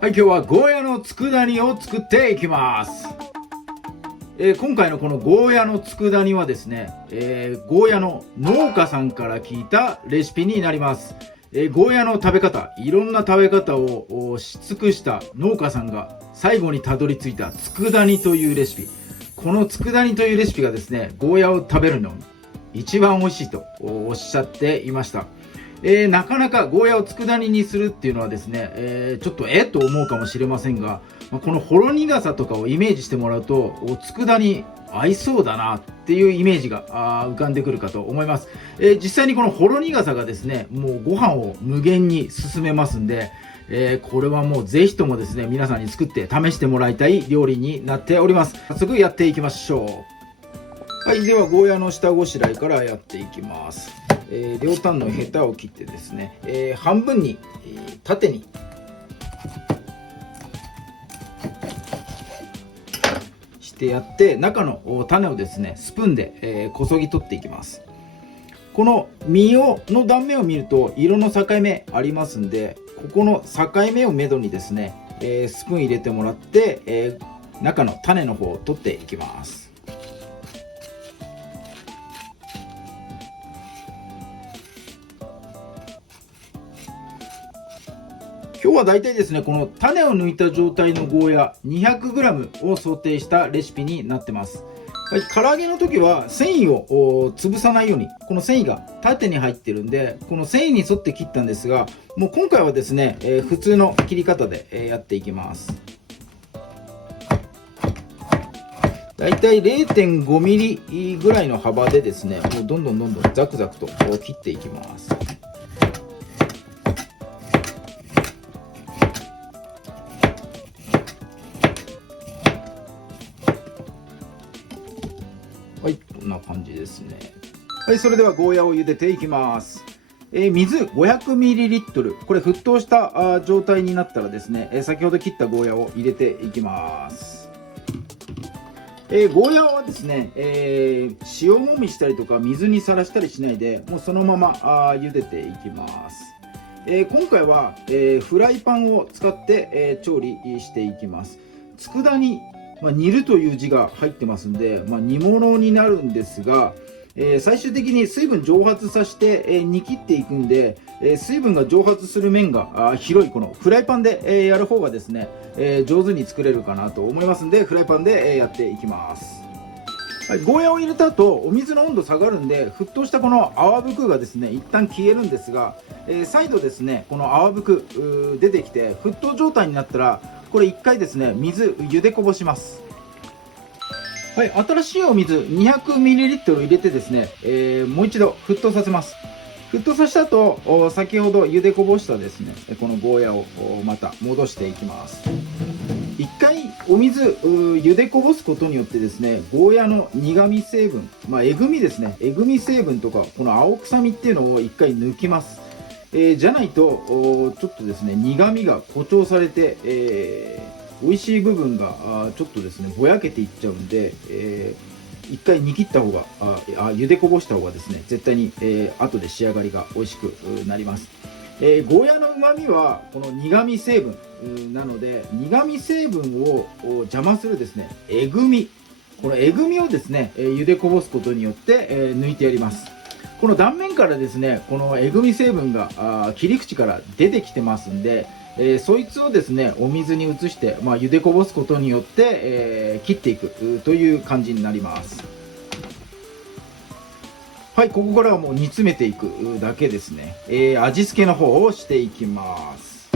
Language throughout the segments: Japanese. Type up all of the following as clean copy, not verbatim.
はい、今日はゴーヤの佃煮を作っていきます。今回のこのゴーヤの佃煮はですね、ゴーヤの農家さんから聞いたレシピになります。ゴーヤの食べ方、いろんな食べ方をし尽くした農家さんが最後にたどり着いた佃煮というレシピ。この佃煮というレシピがですね、ゴーヤを食べるのに一番美味しいとおっしゃっていました。なかなかゴーヤを佃煮にするっていうのはですね、ちょっとと思うかもしれませんが、このほろ苦さとかをイメージしてもらうと佃煮合いそうだなっていうイメージが浮かんでくるかと思います。実際にこのほろ苦さがですね、もうご飯を無限に進めますんで、これはもうぜひともですね、皆さんに作って試してもらいたい料理になっております。早速やっていきましょう。はい、ではゴーヤの下ごしらえからやっていきます。両端のヘタを切ってですね、半分に、縦にしてやって、中の種をですねスプーンで、こそぎ取っていきます。この実の断面を見ると色の境目ありますんで、ここの境目をめどにですね、スプーン入れてもらって、中の種の方を取っていきます。今日はだいたいですね、この種を抜いた状態のゴーヤ 200g を想定したレシピになってます。はい、唐揚げの時は繊維を潰さないように、この繊維が縦に入ってるんで、この繊維に沿って切ったんですが、もう今回はですね、普通の切り方で、やっていきます。だいたい 0.5mm ぐらいの幅でですね、もうどんどんザクザクと切っていきます。はい、こんな感じですね。はい、それではゴーヤを茹でていきます。水 500ml、これ沸騰した状態になったらですね、先ほど切ったゴーヤを入れていきます。ゴーヤはですね、塩もみしたりとか水にさらしたりしないで、もうそのまま茹でていきます。今回は、フライパンを使って、調理していきます。佃煮、煮るという字が入ってますんで、煮物になるんですが、最終的に水分蒸発させて、煮切っていくんで、水分が蒸発する面が広いこのフライパンで、やる方がですね、上手に作れるかなと思いますんで、フライパンで、やっていきます。はい、ゴーヤを入れた後、お水の温度下がるんで、沸騰したこの泡吹がですね一旦消えるんですが、再度ですねこの泡吹出てきて沸騰状態になったら、これ1回ですね水茹でこぼします。はい、新しいお水 200ml 入れてですね、もう一度沸騰させます。沸騰させた後、先ほど茹でこぼしたですねこのゴーヤをまた戻していきます。1回お水茹でこぼすことによってですね、ゴーヤの苦味成分、えぐみですね、えぐみ成分とかこの青臭みっていうのを1回抜きます。じゃないとちょっとですね苦味が誇張されて、美味しい部分がちょっとですねぼやけていっちゃうんで、一回煮切った方が茹でこぼした方がですね絶対に、後で仕上がりが美味しくなります。ゴーヤの旨味はこの苦味成分なので、苦味成分を邪魔するですねえぐみ、このえぐみをですね茹でこぼすことによって、抜いてやります。この断面からですねこのえぐみ成分が切り口から出てきてますんで、そいつをですねお水に移して、茹でこぼすことによって、切っていくという感じになります。はい、ここからはもう煮詰めていくだけですね。味付けの方をしていきます。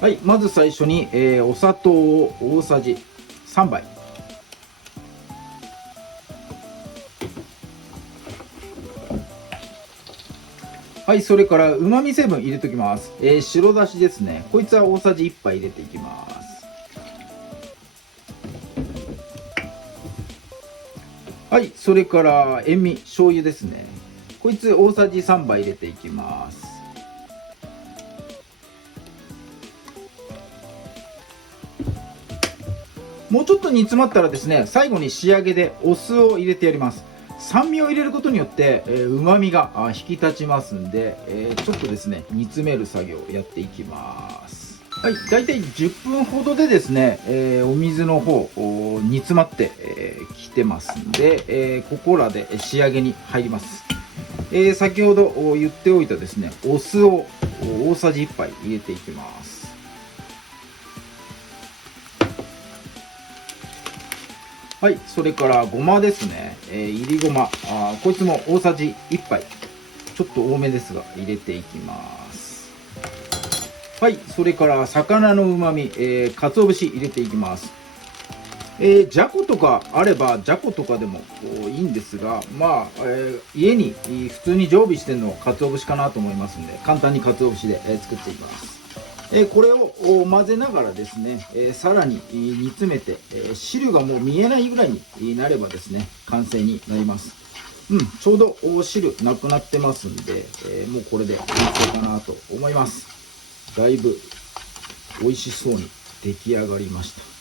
はい、まず最初に、お砂糖を大さじ3杯。はい、それからうまみ成分入れておきます。白だしですね。こいつは大さじ1杯入れていきます。はい、それから塩味、醤油ですね。こいつ大さじ3杯入れていきます。もうちょっと煮詰まったらですね、最後に仕上げでお酢を入れてやります。酸味を入れることによってうまみが引き立ちますんで、ちょっとですね煮詰める作業をやっていきます。はい、大体10分ほどでですね、お水の方煮詰まってきてますんで、ここらで仕上げに入ります。先ほど言っておいたですね、お酢を大さじ1杯入れていきます。はい、それからごまですね、いりごま、こいつも大さじ1杯、ちょっと多めですが入れていきます。はい、それから魚のうまみ、鰹節入れていきます。じゃことかあればじゃことかでもいいんですが、まあ、家に普通に常備してるのは鰹節かなと思いますので、簡単に鰹節で作っていきます。これを混ぜながらですね、さらに煮詰めて、汁がもう見えないぐらいになればですね、完成になります。ちょうど汁なくなってますんで、もうこれで完成かなと思います。だいぶ美味しそうに出来上がりました。